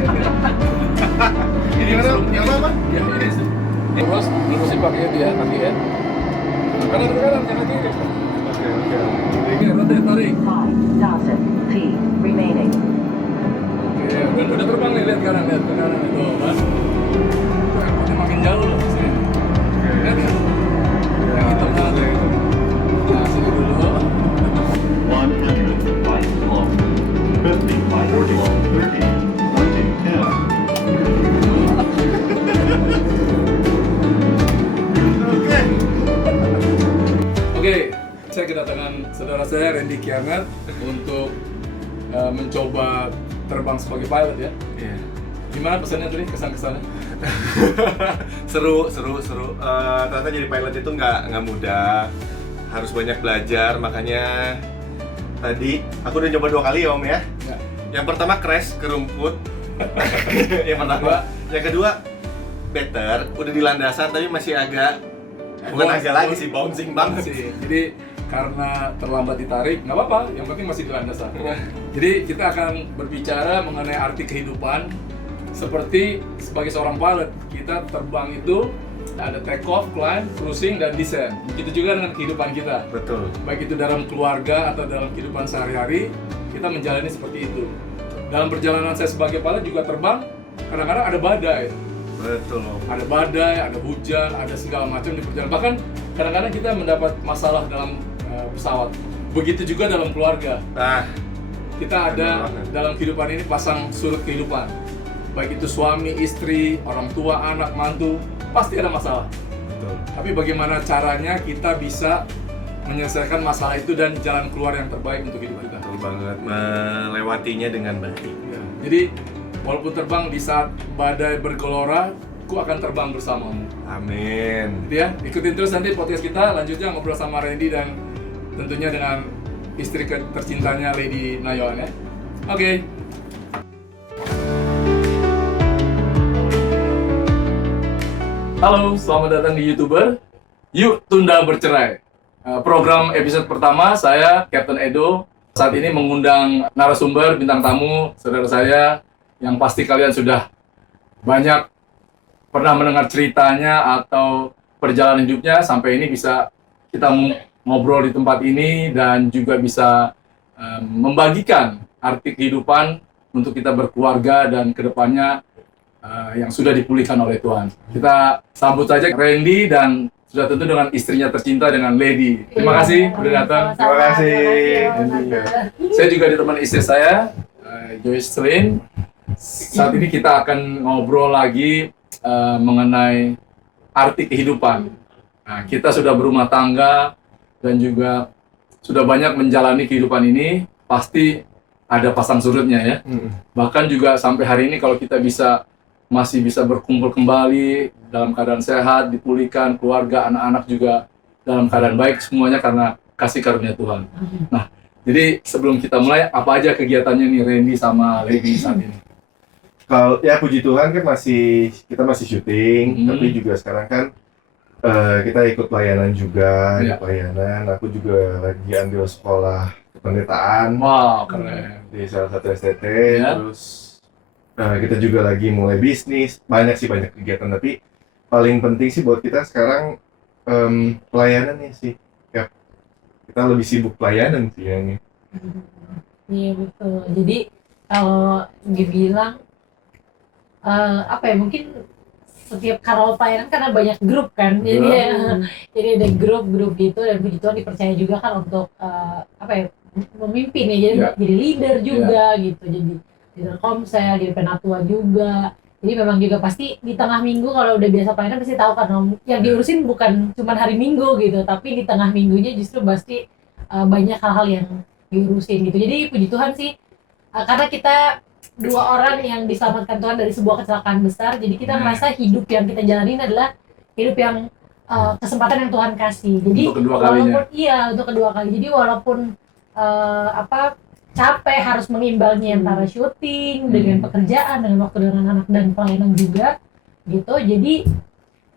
Ini yang apa? Ya, ini lurusin pakai dia kaki ya. Kanan ke kanan, jangan kiri. Oke. Ini rotate tarik. 5,000 feet remaining. Oke, udah terbang nih, lihat kanan itu kan. Ini makin jauh loh sini. Lihat ya. Yang hitam ada itu. Nah, sini dulu. 100 by slow. 50 by slow. 30. 10. Oke, saya kedatangan saudara saya Randy Kiamat untuk mencoba terbang sebagai pilot ya. Iya. Gimana pesannya tadi, kesan-kesannya? Seru. Ternyata jadi pilot itu nggak mudah, harus banyak belajar. Makanya tadi aku udah coba 2 kali ya Om ya. Ya. Yang pertama crash ke rumput. Yang pertama. Yang kedua better, udah di landasan tapi masih agak bukan agak lagi sih, bouncing banget sih. Jadi karena terlambat ditarik, nggak apa-apa, yang penting masih di landasan. Jadi kita akan berbicara mengenai arti kehidupan. Seperti sebagai seorang pilot, kita terbang itu ada take off, climb, cruising, dan descent. Begitu juga dengan kehidupan kita. Betul. Baik itu dalam keluarga atau dalam kehidupan sehari-hari, kita menjalani seperti itu. Dalam perjalanan saya sebagai pilot juga terbang, kadang-kadang ada badai. Betul Om. Ada badai, ada hujan, ada segala macam di perjalanan. Bahkan kadang-kadang kita mendapat masalah dalam pesawat. Begitu juga dalam keluarga. Nah, Kita ada dalam kehidupan ini pasang surut kehidupan. Baik itu suami, istri, orang tua, anak, mantu, pasti ada masalah. betul. Tapi bagaimana caranya kita bisa menyelesaikan masalah itu dan jalan keluar yang terbaik untuk hidup kita. Betul banget, melewatinya dengan baik. Ya. Jadi walaupun terbang di saat badai bergelora, ku akan terbang bersamamu. Amin. Gitu ya, ikutin terus nanti podcast kita lanjutnya ngobrol sama Randy dan tentunya dengan istri tercintanya Lady Nayon ya. Oke. Halo, selamat datang di YouTuber Yuk Tunda Bercerai. Program episode pertama saya Captain Edo saat ini mengundang narasumber bintang tamu saudara saya yang pasti kalian sudah banyak pernah mendengar ceritanya atau perjalanan hidupnya sampai ini bisa kita ngobrol di tempat ini dan juga bisa membagikan arti kehidupan untuk kita berkeluarga dan kedepannya yang sudah dipulihkan oleh Tuhan. Kita sambut saja Randy dan sudah tentu dengan istrinya tercinta dengan Lady. Terima kasih sudah datang. Terima kasih. Saya juga ditemani istri saya, Joyce Celine. Saat ini kita akan ngobrol lagi mengenai arti kehidupan. Nah, kita sudah berumah tangga dan juga sudah banyak menjalani kehidupan ini, pasti ada pasang surutnya ya. Bahkan juga sampai hari ini kalau kita masih bisa berkumpul kembali dalam keadaan sehat, dipulihkan, keluarga, anak-anak juga dalam keadaan baik, semuanya karena kasih karunia Tuhan. Nah, jadi sebelum kita mulai, apa aja kegiatannya nih Randy sama Lady saat ini? Kalau ya puji Tuhan kan kita masih syuting, tapi juga sekarang kan kita ikut pelayanan juga, Ya. pelayanan. Aku juga lagi ambil sekolah kependetaan Wow, keren. di salah satu STT. Ya. Terus kita juga lagi mulai bisnis, banyak kegiatan. Tapi paling penting sih buat kita sekarang pelayanannya sih. Ya, kita lebih sibuk pelayanan sih ini. Iya betul. Jadi kalau dibilang apa ya, mungkin setiap karo pelayanan karena banyak grup kan, jadi ada grup gitu dan puji Tuhan dipercaya juga kan untuk apa ya, memimpin ya, jadi leader juga gitu, jadi leader komsel, jadi penatua juga. Jadi memang juga pasti di tengah minggu kalau udah biasa pelayanan pasti tahu kan yang diurusin bukan cuma hari Minggu gitu, tapi di tengah minggunya justru pasti banyak hal-hal yang diurusin gitu. Jadi puji Tuhan sih karena kita 2 orang yang diselamatkan Tuhan dari sebuah kecelakaan besar, jadi kita merasa hidup yang kita jalanin adalah hidup yang kesempatan yang Tuhan kasih. Jadi Untuk kedua kalinya. untuk kedua kali. Jadi walaupun capek harus mengimbangnya antara syuting dengan pekerjaan, dengan waktu dengan anak dan pelayanan juga gitu. Jadi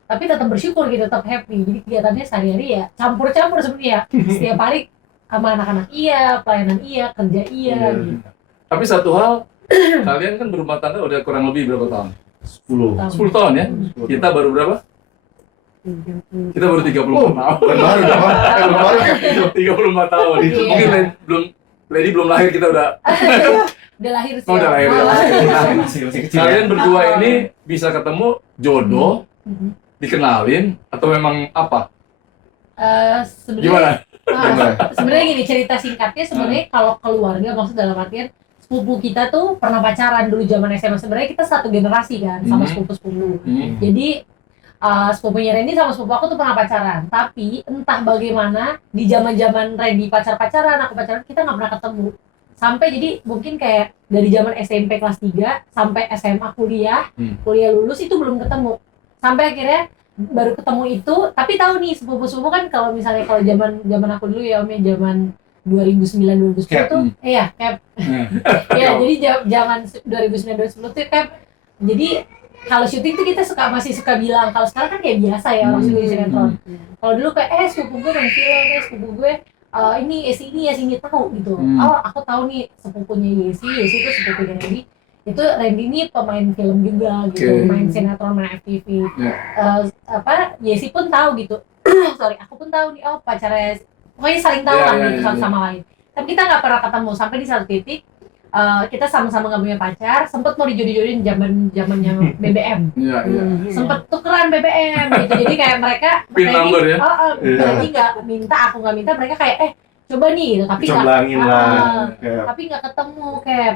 tapi tetap bersyukur gitu, tetap happy. Jadi kegiatannya sehari-hari ya campur-campur sebenarnya. Setiap hari sama anak-anak iya, pelayanan iya, kerja iya gitu. Tapi satu hal, Kalian kan berumah tangga udah kurang lebih berapa tahun? 10. 10 tahun ya? Kita baru berapa? Kita baru 34 tahun. Bukan baru dong, belum baru kan? 34 tahun. Itu Iya. Mungkin Lady belum lahir, kita udah Udah lahir sih. Oh, udah lahir, Oh, ya. Masih kecil. Kalian berdua ini bisa ketemu jodoh, Mhm. dikenalin atau memang apa? Sebenarnya Gimana? sebenarnya gini, cerita singkatnya sebenarnya kalau keluarga, maksud dalam artian sepupu kita tuh pernah pacaran dulu zaman SMA. Sebenarnya kita satu generasi kan sama sepupu-sepupu. Jadi sepupunya Randy sama sepupu aku tuh pernah pacaran, tapi entah bagaimana di zaman Randy pacaran, aku pacaran, kita nggak pernah ketemu. Sampai jadi mungkin kayak dari zaman SMP kelas 3 sampai SMA kuliah lulus itu belum ketemu. Sampai akhirnya baru ketemu itu, tapi tahu nih sepupu-sepupu kan kalau misalnya kalau zaman aku dulu ya Om ya, zaman 2009 2010 Cap. tuh iya cap. Ya jadi zaman 2009 2010 tuh cap. Jadi kalau syuting tuh kita masih suka bilang, kalau sekarang kan kayak biasa ya orang syuting sinetron. Kalau dulu kayak sepupu gue main film, sepupu gue ini sini tahu gitu. Oh aku tahu nih sepupunya Yesi itu sepupunya Randy. Itu Randy ini pemain film juga gitu, main sinetron, main FTV. Yesi pun tahu gitu. Sorry, aku pun tahu nih, oh pacarnya, pokoknya saling tahu lah gitu satu sama lain. Tapi kita nggak pernah ketemu sampai di satu titik kita sama-sama nggak punya pacar, sempet mau dijodoh-jodohin zamannya BBM. Iya. Sempet tukeran BBM gitu. Jadi kayak mereka Pin number ya? Randy nggak minta, aku nggak minta, mereka kayak coba nih gitu. Tapi Coblangin lah. tapi nggak ketemu,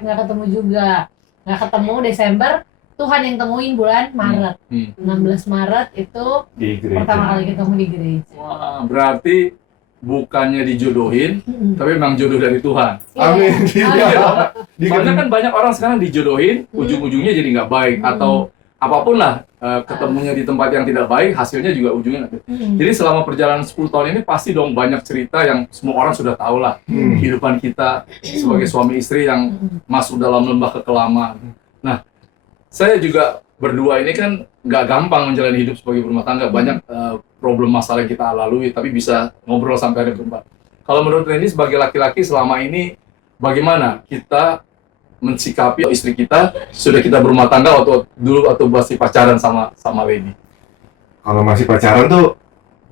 nggak ketemu juga. Nggak ketemu Desember, Tuhan yang temuin bulan Maret. 16 Maret itu Di gereja. pertama kali ketemu di gereja. Wah, berarti bukannya dijodohin, tapi memang jodoh dari Tuhan. Amin. Soalnya kan banyak orang sekarang dijodohin, ujung-ujungnya jadi nggak baik atau apapun lah, ketemunya di tempat yang tidak baik, hasilnya juga ujungnya nggak baik. Jadi selama perjalanan 10 tahun ini pasti dong banyak cerita yang semua orang sudah tahu lah. Kehidupan kita sebagai suami istri yang masuk dalam lembah kekelaman. Nah, saya juga berdua ini kan nggak gampang menjalani hidup sebagai berumah tangga. Banyak problem masalah yang kita lalui, tapi bisa ngobrol sampai hari keempat. Kalau menurut Randy sebagai laki-laki selama ini, bagaimana kita mensikapi istri kita, sudah kita berumah tangga atau masih pacaran sama Lady? Kalau masih pacaran tuh,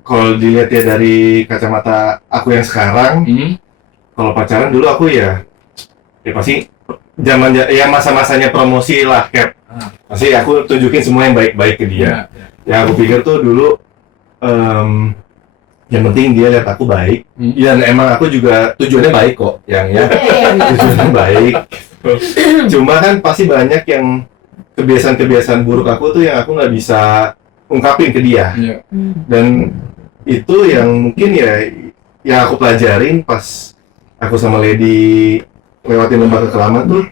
kalau dilihat ya dari kacamata aku yang sekarang, kalau pacaran dulu aku ya pasti masa-masanya promosi lah, Cap. Pasti aku tunjukin semua yang baik-baik ke dia. Ya aku pikir tuh dulu yang penting dia lihat aku baik. Dan emang aku juga tujuannya baik kok, tujuannya baik. Cuma kan pasti banyak yang kebiasaan-kebiasaan buruk aku tuh yang aku nggak bisa ungkapin ke dia. Dan itu yang mungkin ya aku pelajarin pas aku sama Lady lewatin lembah kekelaman tuh,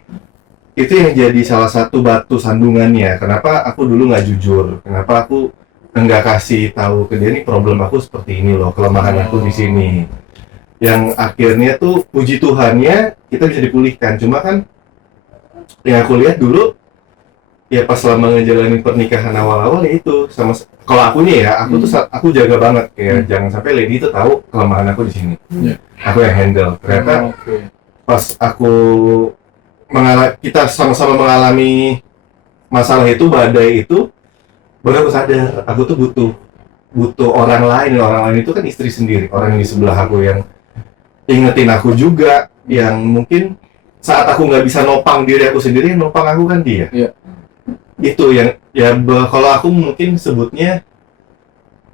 itu yang jadi salah satu batu sandungannya. Kenapa aku dulu nggak jujur? Kenapa aku nggak kasih tahu ke dia nih problem aku seperti ini loh, kelemahan aku di sini. Yang akhirnya tuh puji Tuhannya kita bisa dipulihkan. Cuma kan yang aku lihat dulu ya pas selama ngejalanin pernikahan awal-awal ya itu sama kalau akunya ya aku jaga banget kayak jangan sampai Lady itu tahu kelemahan aku di sini. Aku yang handle. Ternyata pas aku kita sama-sama mengalami masalah itu, badai itu, baru aku sadar aku tuh butuh orang lain itu kan istri sendiri, orang di sebelah aku yang ingetin aku juga, yang mungkin saat aku nggak bisa nopang diri aku sendiri, nopang aku kan dia. Itu yang kalau aku mungkin sebutnya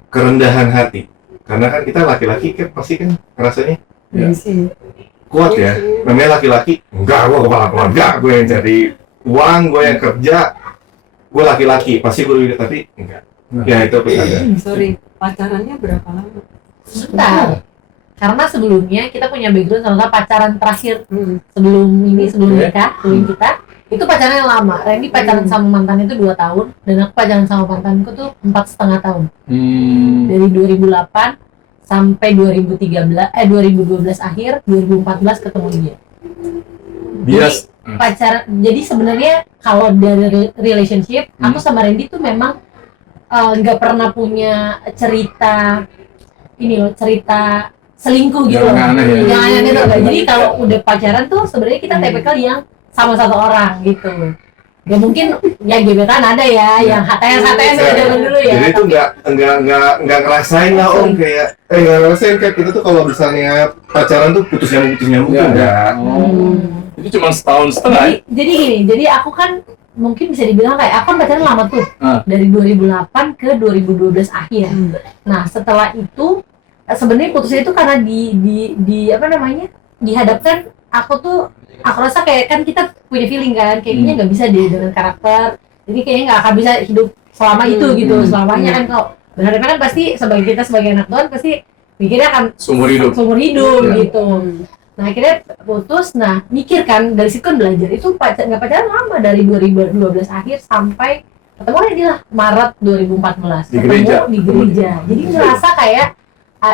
kerendahan hati, karena kan kita laki-laki kan pasti kan rasanya kuat ya, namanya laki-laki. Enggak, gua kepala keluarga, gue yang cari uang, gue yang kerja, gue laki-laki pasti gue tapi enggak. Ya itu pesannya. Sorry, pacarannya berapa lama? Sebentar. Karena sebelumnya kita punya background sama pacaran terakhir sebelum nikah, sebelum kita itu pacaran yang lama. Randy pacaran sama mantan itu 2 tahun dan aku pacaran sama mantanku tuh 4,5 tahun. Dari 2008 sampai 2012 akhir, 2014 ketemu dia. Pacaran. Jadi sebenarnya kalau dari relationship, aku sama Randy tuh memang nggak pernah punya cerita selingkuh gitu loh. Yang aneh Yang aneh tuh. Jadi kalau udah pacaran tuh sebenarnya kita tipikal yang sama satu orang gitu. Ya mungkin ya gebetan ada ya, yang HTS zaman dulu ya. Jadi itu nggak ngerasain lah om kayak nggak ngerasain kayak kita tuh kalau misalnya pacaran tuh putus nyambung tuh enggak. Itu cuma setahun setengah. Jadi gini, jadi aku kan mungkin bisa dibilang kayak aku kan pacaran lama tuh. Dari 2008 ke 2012 akhir. Nah, setelah itu sebenarnya putusnya itu karena di apa namanya? Dihadapkan aku rasa kayak kan kita punya feeling kan, kayaknya nggak bisa deh dengan karakter. Jadi kayaknya nggak akan bisa hidup selama itu gitu. Selamanya kan kalau berharapnya kan pasti sebagai anak Tuhan pasti pikirnya akan Seumur hidup. Iya. Gitu. Nah akhirnya putus, nah mikir kan dari situ kan belajar itu nggak pacaran lama dari 2012 akhir sampai ketemu lagi lah Maret 2014 Di gereja. di gereja. Jadi ngerasa kayak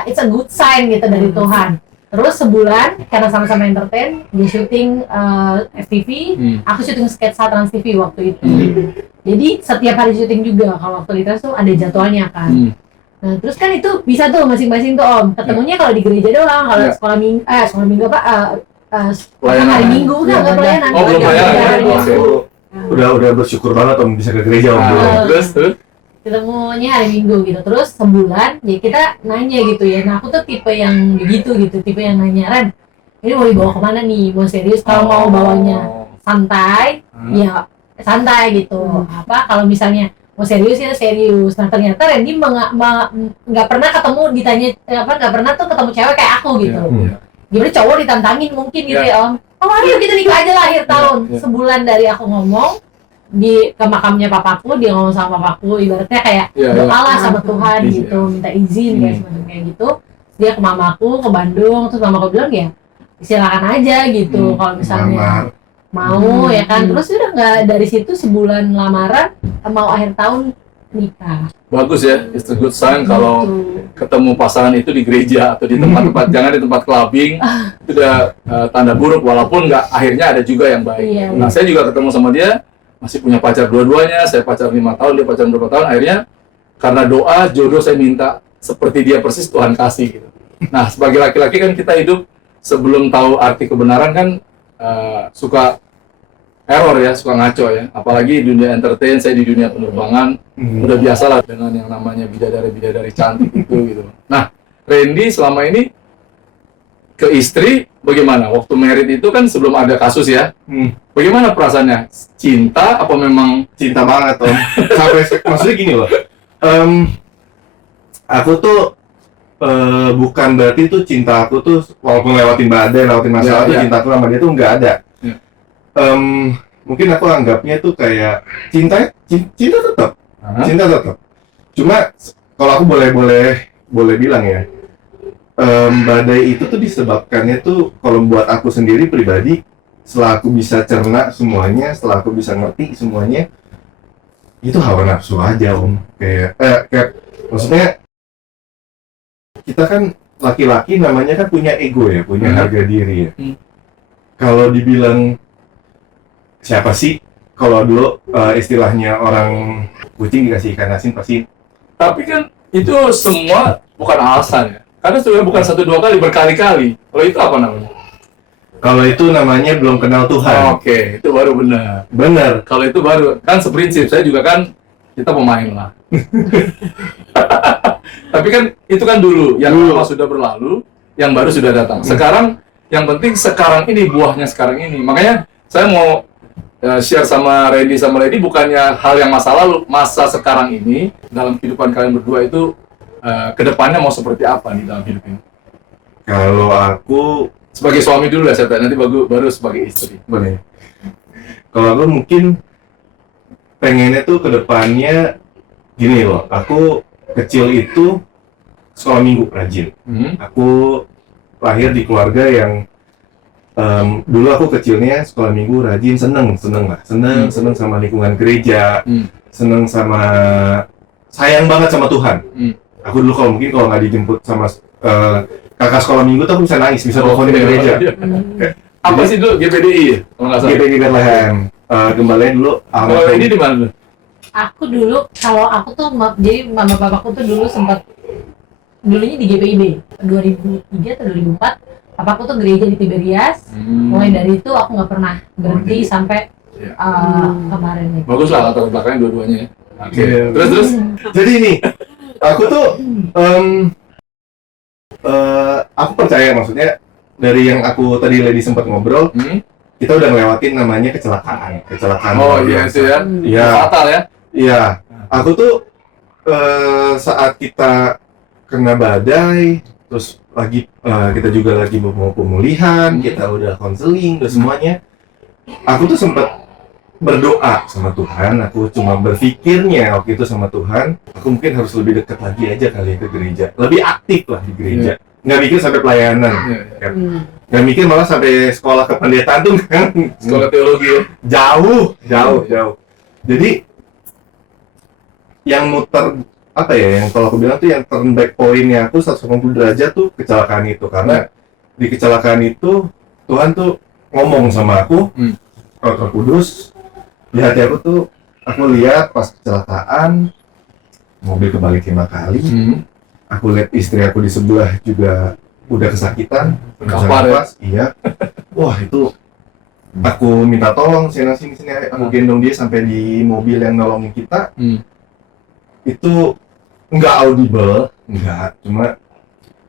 it's a good sign gitu dari Tuhan. Terus sebulan karena sama-sama entertain dia syuting FTV, aku syuting sketsa Trans TV waktu itu. Jadi setiap hari syuting juga kalau waktu di Trans tuh ada jadwalnya kan. Nah terus kan itu bisa tuh masing-masing tuh om ketemunya kalau di gereja doang, kalau sekolah minggu apa Pelayanan. hari minggu nggak pelayanan. Oh, belum pelayanan. Udah bersyukur banget om bisa ke gereja om. Terus Ketemunya hari Minggu gitu, terus sebulan ya kita nanya gitu ya. Nah aku tuh tipe yang begitu gitu, tipe yang nanya Ren ini mau dibawa kemana nih, mau serius kalau mau bawanya santai ya santai gitu, apa kalau misalnya mau serius ya serius. Nah ternyata Randy nggak pernah ketemu ditanya nggak pernah tuh ketemu cewek kayak aku gitu. Gimana cowok ditantangin mungkin gitu ya om, oh ayo kita nikah aja lah akhir tahun. Sebulan dari aku ngomong ke makamnya papaku, dia ngomong sama papaku ibaratnya kayak doa lah sama Tuhan gitu, minta izin kayak semacam kayak gitu. Dia ke mamaku ke Bandung, terus mamaku bilang ya silakan aja gitu kalau misalnya mau ya kan. Terus udah nggak dari situ sebulan lamaran mau akhir tahun nikah. bagus ya, it's a good sign kalau ketemu pasangan itu di gereja atau di tempat-tempat jangan di tempat clubbing. Itu udah tanda buruk walaupun nggak akhirnya ada juga yang baik. Nah saya juga ketemu sama dia masih punya pacar dua-duanya, saya pacar 5 tahun, dia pacar 2 tahun, akhirnya karena doa jodoh saya minta seperti dia persis Tuhan kasih gitu. Nah sebagai laki-laki kan kita hidup sebelum tahu arti kebenaran kan suka error ya, suka ngaco ya, apalagi di dunia entertain, saya di dunia penerbangan udah biasa lah dengan yang namanya bidadari cantik itu gitu. Nah Randy selama ini ke istri bagaimana? Waktu married itu kan sebelum ada kasus ya. Bagaimana perasaannya? Cinta apa memang Cinta banget om. Sampai maksudnya gini loh. Aku tuh bukan berarti tuh cinta aku tuh walaupun lewatin badai, lewatin masalah tuh cinta aku sama dia tuh nggak ada. Mungkin aku anggapnya tuh kayak cinta tetap. Cinta tetap. Cuma kalau aku boleh bilang ya. Badai itu tuh disebabkannya tuh kalau buat aku sendiri pribadi, setelah aku bisa cerna semuanya, setelah aku bisa ngerti semuanya, itu hawa nafsu aja om. Kayak maksudnya kita kan laki-laki namanya kan punya ego ya, punya harga diri ya. Kalau dibilang siapa sih kalau dulu istilahnya orang kucing dikasih ikan asin pasti. Tapi kan itu semua bukan alasan ya. Karena sudah bukan 1-2 kali, berkali-kali. Kalau itu apa namanya? Kalau itu namanya belum kenal Tuhan. Oke, itu baru benar. Benar. Kalau itu baru, kan seprinsip, saya juga kan, kita pemain lah. Tapi kan, itu kan dulu, yang lama sudah berlalu, yang baru sudah datang. Sekarang, yang penting sekarang ini, buahnya sekarang ini. Makanya, saya mau share sama Randy bukannya hal yang masa lalu, masa sekarang ini, dalam kehidupan kalian berdua itu, kedepannya mau seperti apa di dalam hidup ini? Kalau aku Sebagai suami dulu ya, saya nanti baru sebagai istri. boleh. Kalau aku mungkin pengennya tuh kedepannya gini loh. Aku kecil itu sekolah minggu rajin. Aku lahir di keluarga yang dulu aku kecilnya sekolah minggu rajin, seneng sama lingkungan gereja, seneng sama sayang banget sama Tuhan. Aku dulu kalau nggak dijemput sama kakak sekolah minggu tuh aku bisa nangis, bisa telepon di gereja. Apa sih dulu GPDI ya? Kalau nggak salah. GPDI Bethlehem. Gembalanya dulu. Kalau ini di mana dulu? Aku dulu kalau aku tuh jadi mama papaku tuh dulu sempat dulunya di GPIB 2003 atau 2004 papaku tuh gereja di Tiberias. Mulai dari itu aku nggak pernah berhenti sampai Iya. kemarin itu. Bagus lah latar belakangnya dua-duanya ya. Oke. Iya. Terus. Jadi nih, aku tuh aku percaya, maksudnya dari yang aku tadi Lady sempat ngobrol, kita udah ngelewatin namanya kecelakaan Oh luar iya biasa. itu ya. Iya, Fatal ya. iya. Aku tuh saat kita kena badai, terus lagi kita juga lagi mau pemulihan, kita udah konseling, udah semuanya. Aku tuh sempat berdoa sama Tuhan, aku cuma berpikirnya waktu itu sama Tuhan, aku mungkin harus lebih dekat lagi aja kali ya ke gereja, lebih aktif lah di gereja, nggak mikir sampai pelayanan, Iya. kan? Nggak mikir malah sampai sekolah kependetaan tuh kan, Sekolah teologi ya. jauh. Jadi yang muter apa ya, yang kalau aku bilang tuh yang turn back pointnya aku 180 derajat tuh kecelakaan itu, karena di kecelakaan itu Tuhan tuh ngomong sama aku, Roh Kudus di hati aku tuh, aku lihat pas kecelakaan mobil kebalik 5 kali, aku lihat istri aku di sebelah juga udah kesakitan, Berkapar ya. nafas, iya. Wah itu aku minta tolong sini, aku gendong dia sampai di mobil yang nolongin kita. Itu nggak audible, nggak, cuma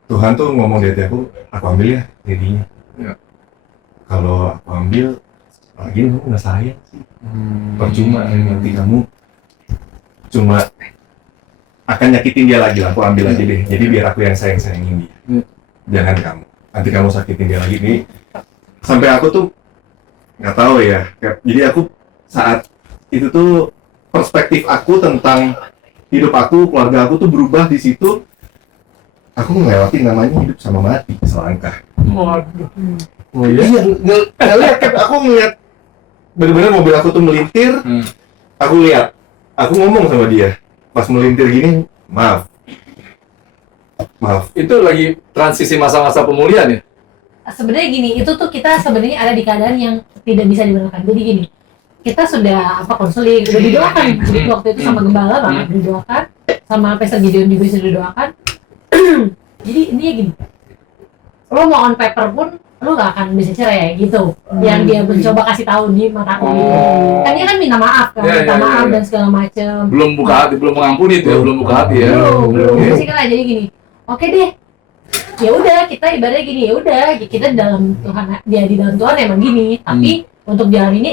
Tuhan tuh ngomong di hati aku ambil ya jadinya. Ya. Kalau aku ambil, lagi kamu nggak sayang sih, percuma nanti kamu cuma akan nyakitin dia lagi lah, aku ambil aja deh. Jadi biar aku yang sayangin dia, jangan kamu. Nanti kamu sakitin dia lagi nih. Sampai aku tuh nggak tahu ya. Jadi aku saat itu tuh perspektif aku tentang hidup aku, keluarga aku tuh berubah di situ. Aku ngelewatin namanya hidup sama mati selangkah. Waduh. Oh iya, ngeliat kan, aku ngeliat bener-bener mobil aku tuh melintir. Aku lihat, aku ngomong sama dia pas melintir gini, maaf. Itu lagi transisi masa-masa pemulihan ya. Sebenarnya gini, itu tuh kita sebenarnya ada di keadaan yang tidak bisa dibenarkan. Jadi gini, kita sudah konseling, udah didoakan. Jadi waktu itu sama gembala banget didoakan, sama Pastor Gideon juga sudah didoakan. Jadi intinya gini, lo mau on paper pun lo gak akan bisa cerai gitu. Yang dia mencoba kasih tahu di mataku gitu. Kan dia kan minta maaf kan, minta maaf dan segala macem. Belum buka hati, belum mengampuni itu ya, belum buka hati ya. Belum. Sih kan jadi gini. Oke deh. Ya udah, kita ibaratnya gini, ya udah kita di dalam Tuhan, dia di dalam Tuhan emang gini, tapi untuk jalan ini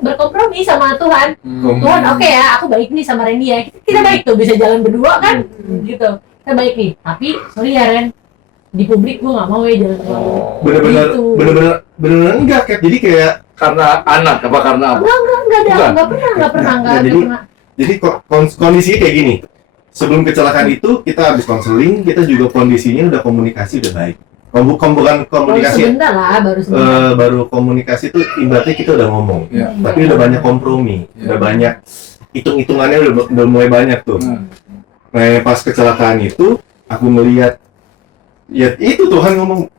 berkompromi sama Tuhan. Tuhan oke ya, aku baik nih sama Randy ya. Kita baik tuh, bisa jalan berdua kan, gitu. Kita baik nih, tapi sorry ya Ren, di publik gue nggak mau ya jalan sama lu. Bener-bener enggak, Cap. Jadi kayak Karena anak apa karena apa? Nggak pernah. jadi kondisinya kayak gini. Sebelum kecelakaan itu kita habis konseling, kita juga kondisinya udah komunikasi udah baik. Bukan komunikasi. Sebentar lah, baru sebentar. Baru komunikasi tuh ibaratnya kita udah ngomong, Ya. tapi udah banyak kompromi, udah banyak hitung-hitungannya udah mulai banyak tuh. Nah pas kecelakaan itu aku melihat, ya itu Tuhan ngomong,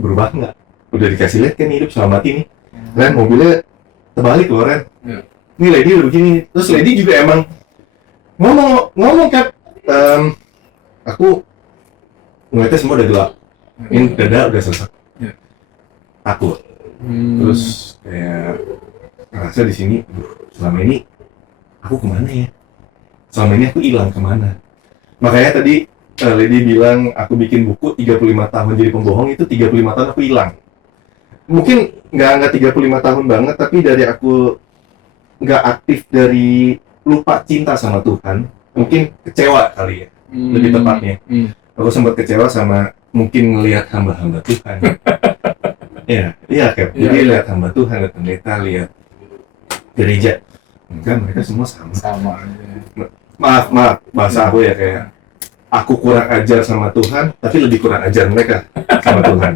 berubah nggak? Udah dikasih lihat kan hidup selamat ini. Ren mobilnya terbalik loh Ren. Ya. Ini Lady udah begini. Terus Lady juga emang ngomong Cap, aku ngeliatnya semua udah gelap. Ini dada udah sesak. Ya. Takut. Terus kayak ngerasa di sini, selama ini aku kemana ya? Selama ini aku hilang kemana? Makanya tadi Lady bilang aku bikin buku 35 tahun jadi pembohong, itu 35 tahun aku hilang. Mungkin nggak 35 tahun banget, tapi dari aku nggak aktif, dari lupa cinta sama Tuhan, mungkin kecewa kali ya, lebih tepatnya. Aku sempat kecewa sama mungkin ngelihat hamba-hamba Tuhan. Iya Cap. Jadi lihat hamba Tuhan, lihat pendeta, lihat gereja. Enggak, mereka semua sama. Maaf bahasa aku ya, kayak aku kurang ajar sama Tuhan, tapi lebih kurang ajar mereka sama Tuhan.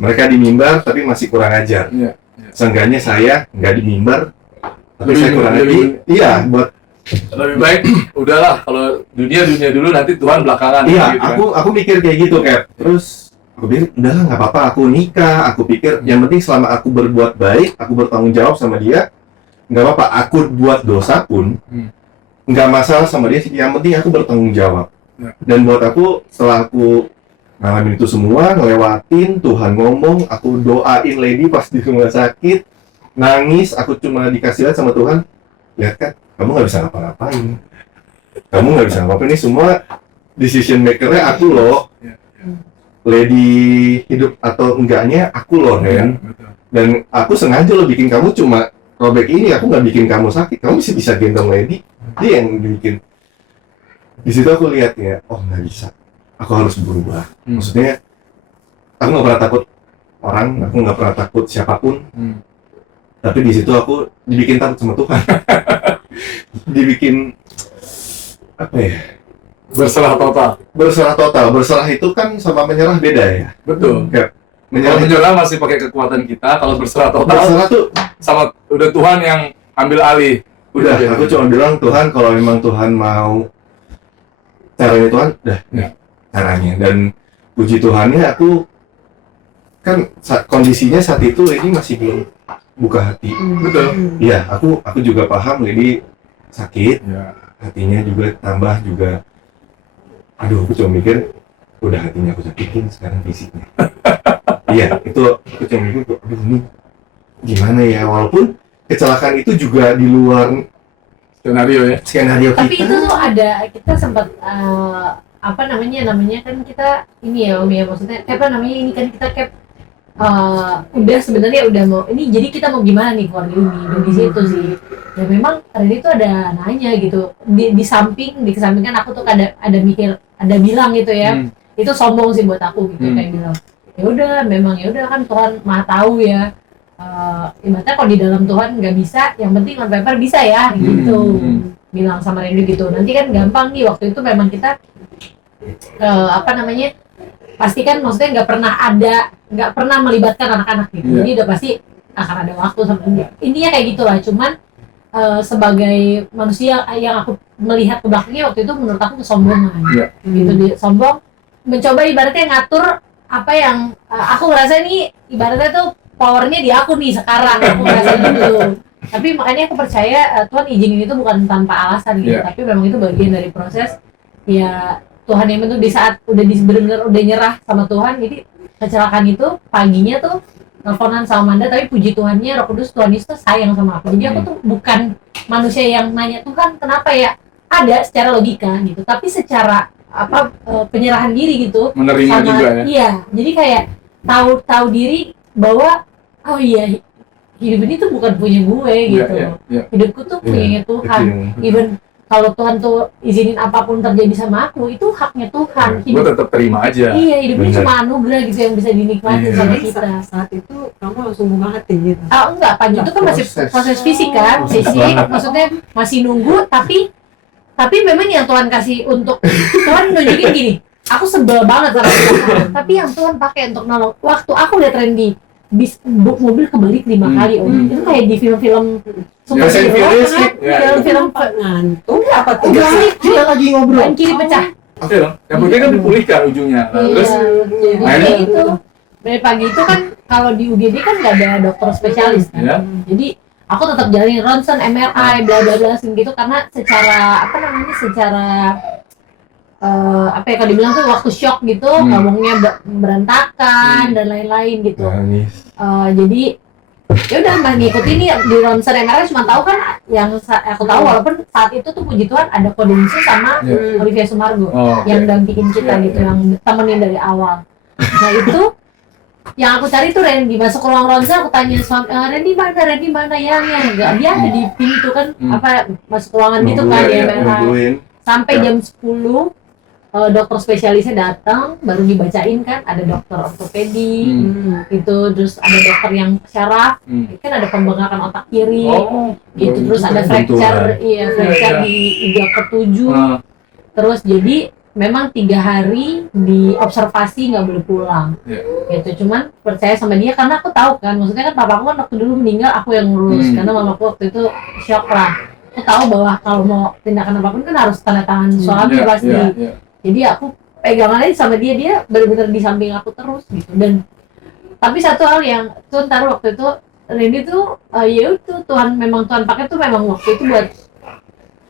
Mereka di mimbar, tapi masih kurang ajar. Seenggaknya saya nggak di mimbar, tapi saya kurang ajar. Iya, buat Lebih baik udahlah, kalau dunia dulu, nanti Tuhan belakangan. iya, gitu, aku mikir kayak gitu Cap. Terus aku pikir udahlah nggak apa-apa, aku nikah. Aku pikir yang penting selama aku berbuat baik, aku bertanggung jawab sama dia, nggak apa-apa. Aku buat dosa pun nggak masalah sama dia. Yang penting aku bertanggung jawab. Dan buat aku, setelah aku ngalamin itu semua, ngelewatin, Tuhan ngomong, aku doain Lady pas di rumah sakit, nangis, aku cuma dikasih lihat sama Tuhan, lihat kan, kamu nggak bisa ngapa-ngapain, kamu nggak bisa ngapa-ngapain, ini semua decision maker-nya aku loh, Lady hidup atau enggaknya aku loh, Ren. Betul. Dan aku sengaja lo bikin kamu cuma robek ini, aku nggak bikin kamu sakit, kamu bisa gendong Lady, dia yang bikin. Di situ aku lihat ya, oh nggak bisa, aku harus berubah. Maksudnya, aku nggak pernah takut orang, aku nggak pernah takut siapapun. Tapi di situ aku dibikin takut sama Tuhan, dibikin apa ya? Berserah total. Berserah itu kan sama menyerah beda ya. Betul. Kayak Kalau menyerah, menyerah masih pakai kekuatan kita, kalau berserah total berserah tuh sama udah Tuhan yang ambil alih. udah. Aku cuma bilang Tuhan, kalau memang Tuhan mau caranya Tuhan, udah Ya. caranya. Dan puji Tuhannya aku kan kondisinya saat itu ini masih belum buka hati. Betul. Iya, aku juga paham Lady sakit, Ya. hatinya juga tambah juga. Aduh, aku cuma mikir udah hatinya aku sakitin, sekarang fisiknya. Iya, itu aku cuma mikir, aduh ini gimana ya, walaupun kecelakaan itu juga di luar Skenario ya. skenario Tapi kita. itu tuh ada, kita sempat apa namanya kan kita ini ya Om ya, maksudnya apa namanya ini kan kita udah sebenarnya udah mau ini, jadi kita mau gimana nih keluarga ini, dan di situ sih ya memang Reni tuh ada nanya gitu di samping, di kesampingkan aku tuh ada mikir, ada bilang gitu ya, itu sombong sih buat aku gitu, kayak bilang ya udah memang ya udah kan Tuhan Maha tahu ya, ibaratnya kalau di dalam Tuhan nggak bisa, yang penting on paper bisa ya gitu. Bilang sama Randy gitu, nanti kan gampang nih, waktu itu memang kita apa namanya, pasti kan maksudnya nggak pernah melibatkan anak-anak gitu, Iya. jadi udah pasti akan ada waktu sama dia, intinya kayak gitulah. Cuman sebagai manusia yang aku melihat ke belakangnya waktu itu, menurut aku kesombongan. Iya. Gitu, dia sombong, mencoba ibaratnya ngatur apa yang aku ngerasa ini ibaratnya tuh powernya di aku nih sekarang, aku ngerasa gitu. Tapi makanya aku percaya Tuhan izinin itu bukan tanpa alasan gitu, Iya. tapi memang itu bagian dari proses ya Tuhan yang bentuk. Di saat udah benar-benar udah nyerah sama Tuhan, jadi kecelakaan itu paginya tuh teleponan sama Manda, tapi puji Tuhannya Roh Kudus, Tuhan Yesus tuh sayang sama aku. Jadi aku tuh bukan manusia yang nanya Tuhan kenapa ya, ada secara logika gitu, tapi secara penyerahan diri gitu, Menerima sama juga ya. iya, jadi kayak tahu diri bahwa oh iya, hidup ini tuh bukan punya gue gitu, Iya. hidupku tuh punyanya Tuhan. Even kalau Tuhan tuh izinin apapun terjadi sama aku, itu haknya Tuhan. Gue tetap terima aja. Iya, hidup ini Benar. cuma anugerah gitu yang bisa dinikmati Iya. sama Jadi kita. saat itu kamu langsung buka hati gitu. Enggak, pagi itu kan masih proses fisik kan, Proses fisik, banget. maksudnya masih nunggu, tapi memang yang Tuhan kasih untuk Tuhan nunjukin gini, aku sebel banget sama Tuhan, tapi yang Tuhan pakai untuk nolong. Waktu aku lihat Randy mobil kebalik 5 kali, itu kayak di film-film Fast and Furious, film-film Ngantuk apa tuh? Enggak sih, dia lagi ngobrol. ban kiri pecah. Oke dong. Yang penting kan dipulihkan ujungnya. Nah, terus Iya, Nah, jadi ini- itu dari pagi itu kan kalau di UGD kan nggak ada dokter spesialis kan, ya. jadi aku tetap jalanin ronsen, MRI, bla bla bla gitu, karena secara apa namanya, secara apa ya, kalau dibilang tuh waktu shock gitu, ngomongnya berantakan dan lain-lain gitu. Nangis. Jadi ya udah mbak ngikutin nih di ronsen MRI, cuma tahu kan yang aku tahu, walaupun saat itu tuh puji Tuhan ada kondisi sama Iya. Olivia Sumargo Oh, oke. yang dampingin kita Iya, gitu, yang temenin dari awal. Nah itu yang aku cari tuh Randy, masuk ke ruang ronsen, aku tanya suami, Randy mana yang enggak, dia ada di pintu kan, apa masuk ruangan gitu kan di MRI. Nungguin. Sampai Ya. jam 10 dokter spesialisnya datang, baru dibacain kan, ada dokter ortopedi itu, terus ada dokter yang syaraf, kan ada pembengkakan otak kiri Oh, gitu, terus ada fracture, fracture Iya. di iga ketujuh. Nah, Terus jadi memang 3 hari di observasi, nggak boleh pulang. Iya. Gitu, cuman percaya sama dia karena aku tahu kan, maksudnya kan papaku kan waktu dulu meninggal aku yang ngurus, karena mamaku waktu itu shock lah. Aku tahu bahwa kalau mau tindakan apapun kan harus tanda tangan suami iya, pasti. iya. Jadi aku pegangan aja sama dia benar-benar di samping aku terus gitu. Dan tapi satu hal yang Tuhan taruh waktu itu, Randy tuh ya itu Tuhan pakai tuh memang waktu itu buat,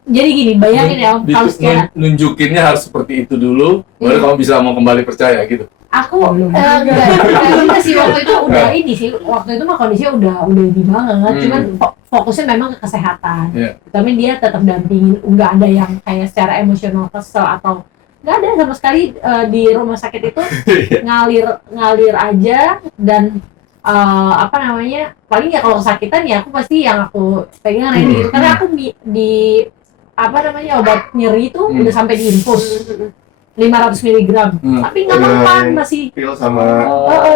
jadi gini, bayangin ya Om, kalau secara Nunjukinnya harus seperti itu dulu, baru Iya. kamu bisa mau kembali percaya gitu. Aku Belum. enggak juga sih waktu itu udah ini sih. Waktu itu mah kondisinya udah ini banget. Cuman fokusnya memang ke kesehatan. Iya. Tapi dia tetap dampingin, nggak ada yang kayak secara emosional kesel atau nggak ada sama sekali. Di rumah sakit itu ngalir aja dan apa namanya, paling ya kalau kesakitan ya aku pasti yang aku pegang ini gitu, karena aku di apa namanya obat nyeri itu udah sampai diinfus 500 mg, tapi nggak mempan, masih pil sama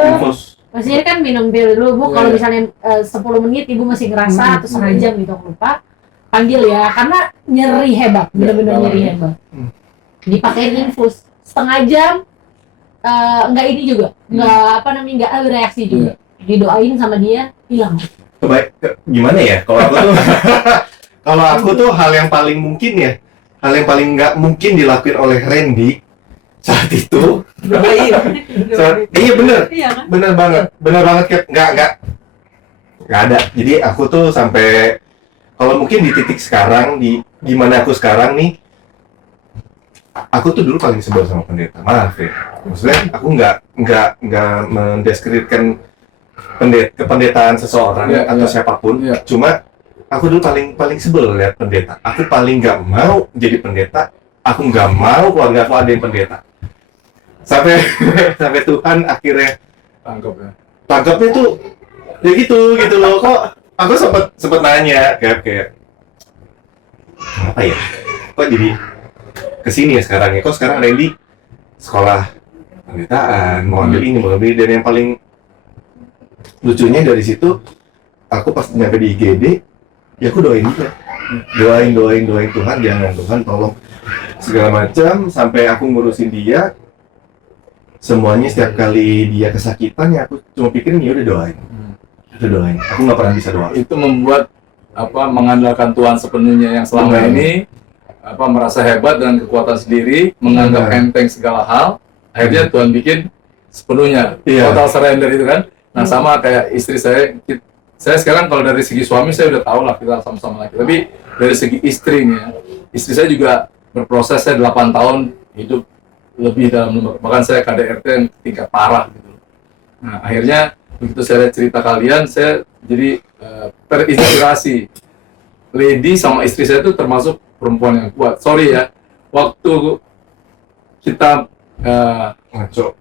infus. maksudnya kan minum pil dulu Bu, kalau Iya. misalnya 10 menit ibu masih ngerasa atau setengah jam gitu aku lupa, panggil ya, karena nyeri hebat, bener-bener Iya, nyeri hebat. Dipakein infus setengah jam, nggak ini juga, nggak apa namanya, nggak ada reaksi juga. Didoain sama dia, hilang. Gimana ya? Kalau aku tuh kalau aku tuh hal yang paling mungkin ya, hal yang paling nggak mungkin dilakuin oleh Randy saat itu. Iya bener, Iya kan? bener banget Cap. Nggak ada. Jadi aku tuh sampai, kalau mungkin di titik sekarang, di mana aku sekarang nih, aku tuh dulu paling sebel sama pendeta. Maaf ya, maksudnya aku nggak mendeskripsikan kependetaan seseorang Iya, atau iya. siapapun. Iya. Cuma aku dulu paling sebel lihat pendeta. Aku paling nggak mau jadi pendeta. Aku nggak mau keluarga aku ada yang pendeta. Sampai sampai Tuhan akhirnya tangkapnya tuh ya gitu loh. Kok aku sempet nanya kayak apa ya? Kok jadi kesini ya sekarang ya? Kok sekarang Randy sekolah pendetaan, mau ambil ini, mau ambil ini. Dan yang paling lucunya dari situ, aku pas nyampe di IGD, ya aku doain juga. Doain Tuhan, jangan Tuhan tolong segala macam, sampai aku ngurusin dia. Semuanya setiap kali dia kesakitan ya aku cuma pikirin ya udah doain. Aku nggak pernah bisa doa. Itu membuat mengandalkan Tuhan sepenuhnya yang selama ini merasa hebat dengan kekuatan sendiri, menganggap enteng segala hal. Akhirnya Tuhan bikin sepenuhnya, Iya. total surrender itu kan. Nah sama kayak istri saya sekarang kalau dari segi suami saya udah tahu lah kita sama-sama lagi. Tapi dari segi istrinya, istri saya juga berproses, saya 8 tahun hidup lebih dalam, bahkan saya KDRT yang tingkat parah gitu. Nah akhirnya begitu saya lihat cerita kalian, saya jadi terinspirasi. Lady sama istri saya itu termasuk perempuan yang kuat. Sorry ya, waktu kita Ngaco.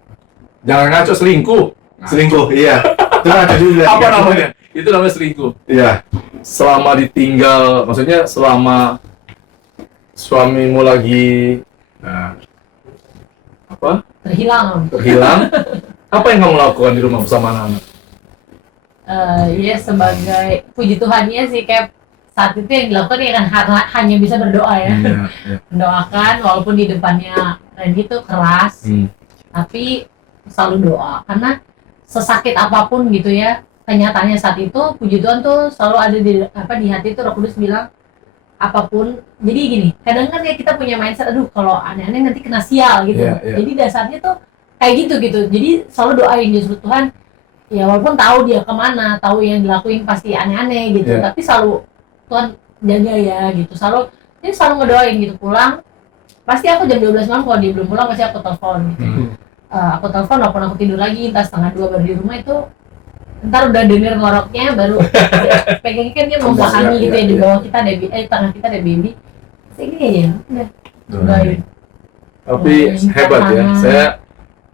jangan ngaco, Selingkuh, iya. Itu ada juga. apa namanya? Itu namanya selingkuh. Iya. Selama ditinggal, maksudnya selama suamimu lagi terhilang, apa yang kamu lakukan di rumah bersama anak-anak? Ya sebagai puji Tuhannya sih, kayak saat itu yang dilakukan ya kan hanya bisa berdoa ya. Mendoakan walaupun di depannya Randy itu keras, tapi selalu doa, karena sesakit apapun gitu ya, kenyataannya saat itu puji Tuhan tuh selalu ada di hati itu. Roh Kudus bilang apapun. Jadi gini, kadang kan ya kita punya mindset, aduh kalau aneh-aneh nanti kena sial gitu. Jadi dasarnya tuh kayak gitu. Jadi selalu doain justru Tuhan, ya walaupun tahu dia kemana, tahu yang dilakuin pasti aneh-aneh gitu, tapi selalu Tuhan jaga ya gitu. Dia selalu ngedoain gitu. Pulang pasti aku jam 12 malam, kalau dia belum pulang pasti aku telepon gitu. Aku telepon walaupun aku tidur lagi, entah 1:30 baru di rumah itu, ntar udah denger ngoroknya baru pegangnya kan dia membelakangi gitu ya, di bawah kita ada tangan kita ada baby, kayak gini aja udah doain. Tapi hebat ya, saya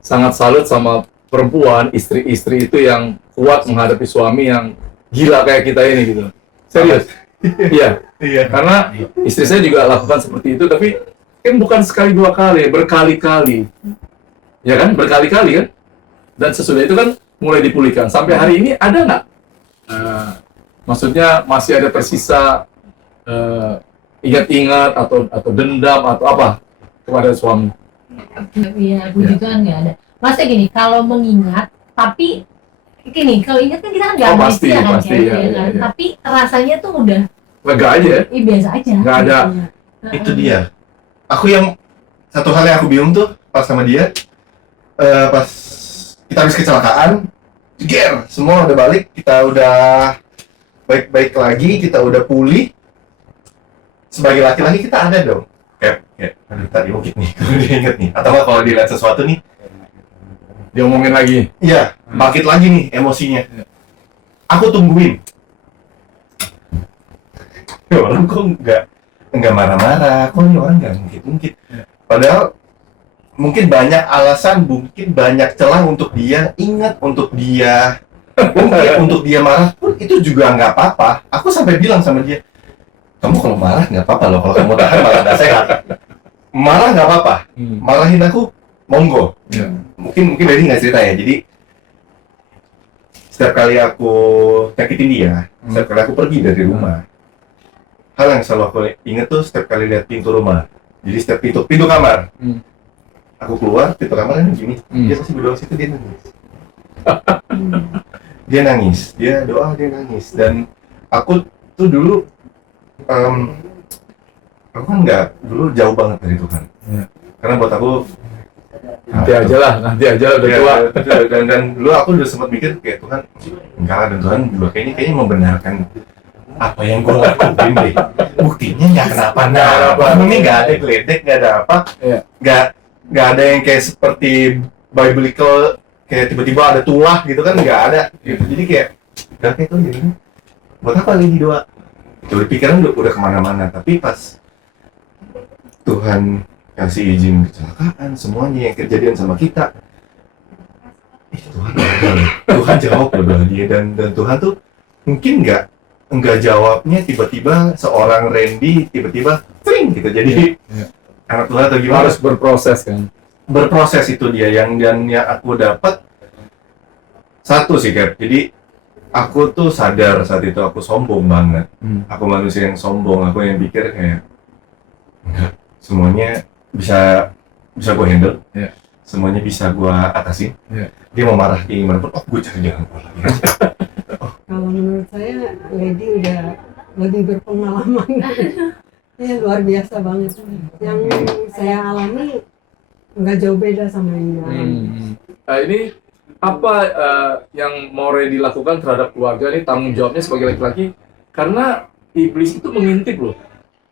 sangat salut sama perempuan, istri-istri itu yang kuat menghadapi suami yang gila kayak kita ini gitu. Serius. Iya. Karena istri saya juga lakukan seperti itu, tapi kan bukan sekali dua kali, berkali-kali. Ya kan, berkali-kali kan. Dan sesudah itu kan mulai dipulihkan. Sampai hari ini ada nggak? Maksudnya masih ada tersisa ingat-ingat atau dendam atau apa kepada suami? Iya, puji Tuhan nggak ada. Maksudnya gini, kalau mengingat, tapi gini, kalau ingat kan kita kan nggak Pasti, amnesia kan, pasti, kayak, ya, kan? ya. Tapi rasanya tuh udah Lega aja ya? biasa aja. Nggak ada. Itu dia. Aku yang satu hal yang aku bingung tuh pas sama dia, pas kita habis kecelakaan, semua udah balik, kita udah baik-baik lagi, kita udah pulih. Sebagai laki-laki kita ada dong. Kayak aduh tadi mungkin nih, kalau dia inget nih. Atau nggak kalau dia lihat sesuatu nih, Diomongin lagi. Iya, bangkit lagi nih emosinya. Aku tungguin. Orang kok nggak marah-marah, kok ini orang nggak ngungkit-ngungkit. Padahal mungkin banyak alasan, mungkin banyak celah untuk dia ingat, untuk dia mungkin untuk dia marah pun itu juga nggak apa-apa. Aku sampai bilang sama dia, kamu kalau marah nggak apa-apa loh, kalau kamu tahan malah nggak sehat. Marah nggak apa-apa, marahin aku monggo. Ya. Mungkin dari nggak cerita ya. Jadi setiap kali aku nyakitin dia, setiap kali aku pergi dari rumah, hal yang selalu aku inget tuh setiap kali lihat pintu rumah. Jadi setiap pintu kamar, aku keluar pintu kamar ini gini, dia pasti berdoa situ, dia nangis. Dia nangis, dia doa, dia nangis. Dan aku tuh dulu, aku kan nggak dulu jauh banget dari Tuhan. Karena buat aku Nanti aja lah udah tua. dan dulu aku udah sempat mikir kayak Tuhan enggak lah, dan Tuhan juga kayaknya membenarkan apa yang gue lakuin deh. Buktinya nggak kenapa-napa, ini nggak ada geledek, nggak ada apa, Iya. nggak ada yang kayak seperti biblical kayak tiba-tiba ada tulah gitu kan, nggak ada gitu. Jadi kayak udah kayak tuh jadi buat apa lagi doa, jadi pikiran udah kemana-mana. Tapi pas Tuhan kasih izin kecelakaan, semuanya yang kejadian sama kita, Tuhan jawab doa dia. Dan Tuhan tuh mungkin nggak jawabnya tiba-tiba seorang Randy tiba-tiba sering gitu jadi anak Tuhan atau gimana. Harus berproses kan. Berproses itu dia yang aku dapat satu sih, Cap. Jadi aku tuh sadar saat itu aku sombong banget. Aku manusia yang sombong, aku yang pikir kayak enggak, semuanya bisa gue handle, semuanya bisa gue atasin. Dia mau marah kayak gimana pun, gue cari jalan keluar lagi. Kalau menurut saya Lady udah lebih berpengalaman. Ya luar biasa banget. Yang saya alami nggak jauh beda sama yang dia alami. Ini apa yang mau Randy lakukan terhadap keluarga ini, tanggung jawabnya sebagai laki-laki, karena iblis itu mengintip loh.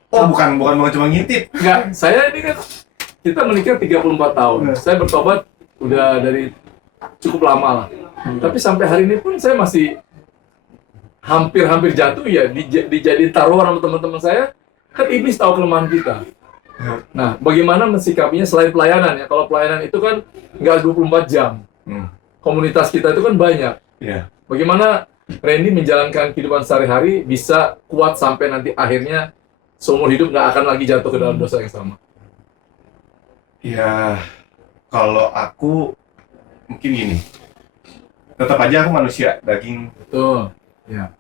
Oh, bukan cuma ngintip. Enggak, saya ini kan kita menikah 34 tahun. Saya bertobat udah dari cukup lama lah. Tapi sampai hari ini pun saya masih hampir jatuh ya dijadiin taruhan sama teman-teman saya. Kan iblis tahu kelemahan kita. Nah, bagaimana mensikapinya selain pelayanan ya? Kalau pelayanan itu kan nggak 24 jam. Komunitas kita itu kan banyak. Iya. Bagaimana Randy menjalankan kehidupan sehari-hari bisa kuat sampai nanti akhirnya seumur hidup nggak akan lagi jatuh ke dalam dosa yang sama? Ya, kalau aku mungkin gini, tetap aja aku manusia, daging. Betul. Ya.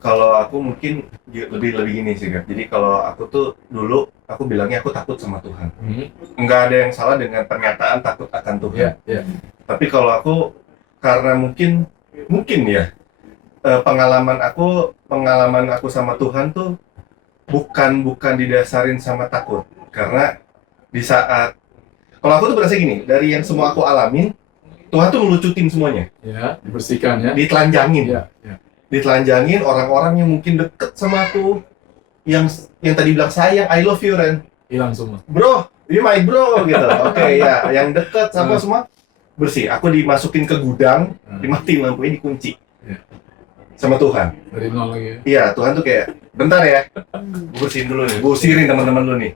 Kalau aku mungkin lebih gini sih, Gap. Jadi kalau aku tuh dulu aku bilangnya aku takut sama Tuhan. Nggak ada yang salah dengan pernyataan takut akan Tuhan. Tapi kalau aku karena mungkin ya pengalaman aku sama Tuhan tuh bukan didasarin sama takut. Karena di saat kalau aku tuh berasa gini, dari yang semua aku alamin, Tuhan tuh ngelucutin semuanya. Ya, dibersihkan ya. Ditelanjangin. Ya. Ditelanjangin orang-orang yang mungkin deket sama aku, yang tadi bilang sayang, I love you, Ren. Hilang semua. Bro, you my bro gitu. Oke, ya, yang deket sama semua bersih. Aku dimasukin ke gudang, dimatiin lampunya, dikunci. Sama Tuhan. Dari nol lagi ya. Iya, Tuhan tuh kayak, bentar ya, gue bersihin dulu nih, gue usirin teman-teman lu nih.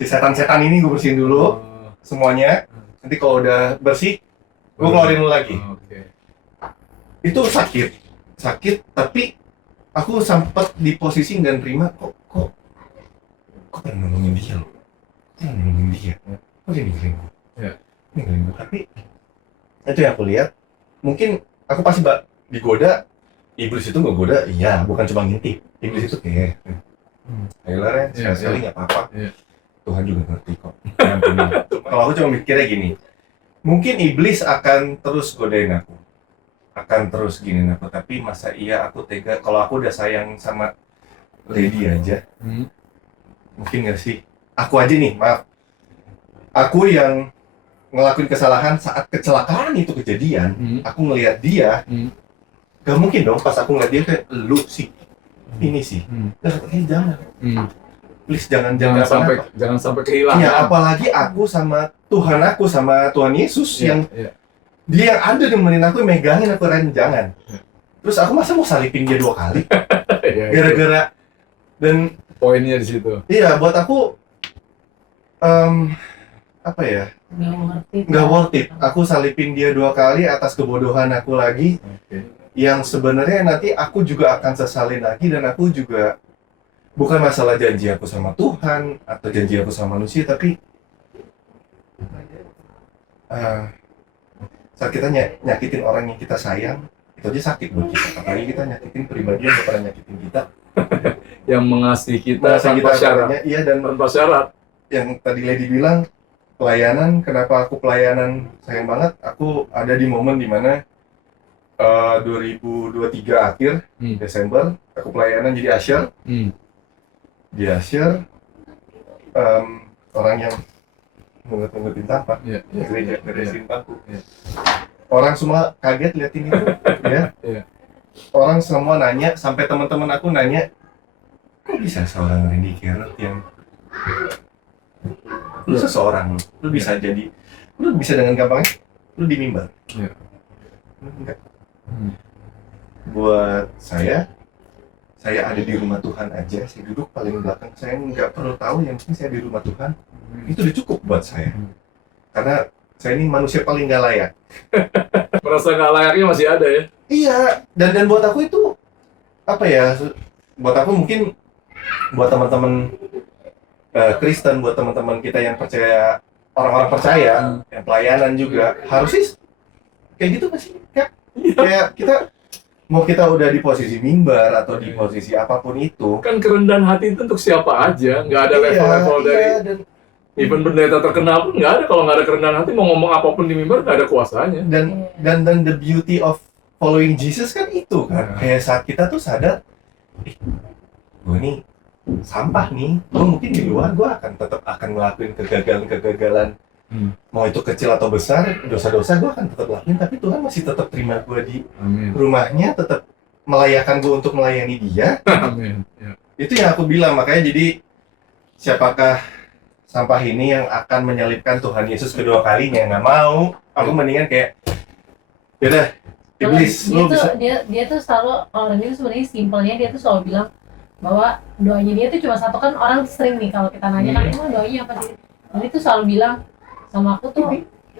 Si setan-setan ini gue bersihin dulu, semuanya. Nanti kalau udah bersih, gue keluarin lu lagi. Itu sakit, tapi aku sempat di posisi dan terima kok pernah nolongin dia loh. Kok dia ninggalin gue? Ninggalin gue. Tapi itu yang aku lihat, mungkin aku pasti digoda. Iblis itu nggak goda, iya, bukan cuma ngintip. Iblis itu kayak, ayolah Ren, sekali-sekali nggak apa-apa. Tuhan juga ngerti kok. Kalau aku cuma mikirnya gini, mungkin iblis akan terus godain aku, akan terus giniin aku. Tapi masa iya aku tega? Kalau aku udah sayang sama Lady aja, mungkin nggak sih? Aku aja nih, maaf, aku yang ngelakuin kesalahan saat kecelakaan itu kejadian, aku ngelihat dia. Gak mungkin dong pas aku ngeliat dia kayak lu sih, ini sih, jangan. please jangan Jangan sampai kenapa-napa. jangan sampai kehilangan. Ya, apalagi aku sama Tuhan Yesus Iya, yang iya. dia yang ada nemenin aku, megangin aku, Ren, jangan. Terus aku masa mau salipin dia 2 kali Iya, itu gara-gara. Dan poinnya di situ. iya, buat aku apa ya, nggak worth it. Aku salipin dia 2 kali atas kebodohan aku lagi, Oke. yang sebenarnya nanti aku juga akan sesalin lagi. Dan aku juga bukan masalah janji aku sama Tuhan atau janji aku sama manusia, tapi saat kita nyakitin orang yang kita sayang, itu aja sakit buat kita. Apalagi kita nyakitin pribadi yang gak pernah nyakitin kita. Yang mengasihi kita Merasa tanpa kita syarat. adanya, iya. Dan Tanpa syarat. yang tadi Lady bilang, pelayanan, kenapa aku pelayanan sayang banget, aku ada di momen dimana 2023 akhir, Desember, aku pelayanan jadi usher. Di usher, orang yang mungut-mungutin sampah, Iya, di gereja, beresin bangku. Iya. Orang semua kaget liatin itu, ya. Iya. Orang semua nanya, sampai teman-teman aku nanya, kok bisa seorang Randy Carrot yang lu seseorang, lu bisa jadi, lu bisa dengan gampangnya, lu di mimbar. Iya. Enggak. Buat saya ada di rumah Tuhan aja, saya duduk paling belakang, saya nggak perlu tahu, yang penting saya di rumah Tuhan, itu udah cukup buat saya. Karena saya ini manusia paling gak layak. Merasa nggak layaknya masih ada ya. Iya, dan buat aku itu apa ya? Buat aku mungkin, buat teman-teman Kristen, buat teman-teman kita yang percaya, orang-orang percaya, yang pelayanan juga, harusnya kayak gitu nggak sih? Kayak kita mau kita udah di posisi mimbar atau di posisi apapun itu. Kan kerendahan hati itu untuk siapa aja, nggak ada level-level dari dan even pendeta terkenal pun nggak ada. Kalau nggak ada kerendahan hati, mau ngomong apapun di mimbar nggak ada kuasanya. dan the beauty of following Jesus kan itu kan, kayak saat kita tuh sadar, gue nih sampah nih, gue mungkin di luar gue tetap akan ngelakuin kegagalan, mau itu kecil atau besar, dosa-dosa gue akan tetap lakuin, tapi Tuhan masih tetap terima gue di Amin. rumahnya, tetap melayakan gue untuk melayani dia. Amin. Ya. Itu yang aku bilang, makanya jadi siapakah sampah ini yang akan menyalibkan Tuhan Yesus kedua kalinya? Nggak mau. Aku mendingan kayak, yaudah, iblis, lu bisa. Dia tuh selalu, orang itu sebenarnya simpelnya dia tuh selalu bilang bahwa doanya dia tuh cuma satu. Kan orang sering nih kalau kita nanya kan emang doanya apa sih, dia tuh selalu bilang sama aku tuh,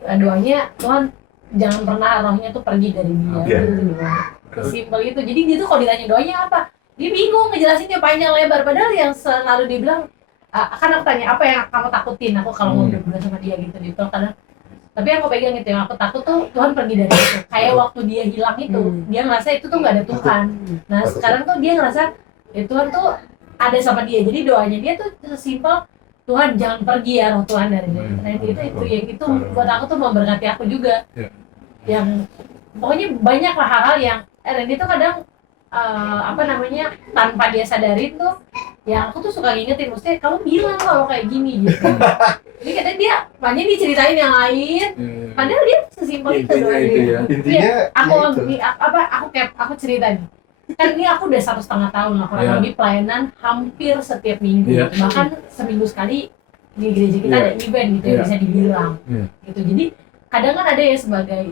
doanya Tuhan jangan pernah rohnya tuh pergi dari dia. Iya. Gitu doang. Simpel itu. Jadi dia tuh kalau ditanya doanya apa, dia bingung ngejelasinnya panjang lebar. Padahal yang selalu dia bilang, kan aku tanya apa yang kamu takutin aku kalau mau berdua sama dia gitu kadang. Tapi yang aku pegang itu, yang aku takut tuh Tuhan pergi dari itu. Kayak waktu dia hilang itu, dia ngerasa itu tuh nggak ada Tuhan. Nah sekarang tuh dia ngerasa ya Tuhan tuh ada sama dia. Jadi doanya dia tuh sesimpel, Tuhan jangan pergi ya roh Tuhan dari dia. Nah itu yang itu buat aku tuh memberkati aku juga. Yang pokoknya banyak lah hal-hal yang Randy tuh kadang tanpa dia sadarin tuh, ya aku tuh suka ngingetin, maksudnya kamu bilang kalau kayak gini gitu. Jadi kadang dia banyak diceritain yang lain, padahal dia sesimpel itu Intinya doang. itu ya. Intinya, Aku cerita nih, kan ini aku udah 1,5 tahun lah kurang Iya. lebih pelayanan hampir setiap minggu, Iya. bahkan seminggu sekali di gereja kita Iya. ada event gitu, Iya. bisa dibilang Iya. gitu. Jadi kadang kan ada ya sebagai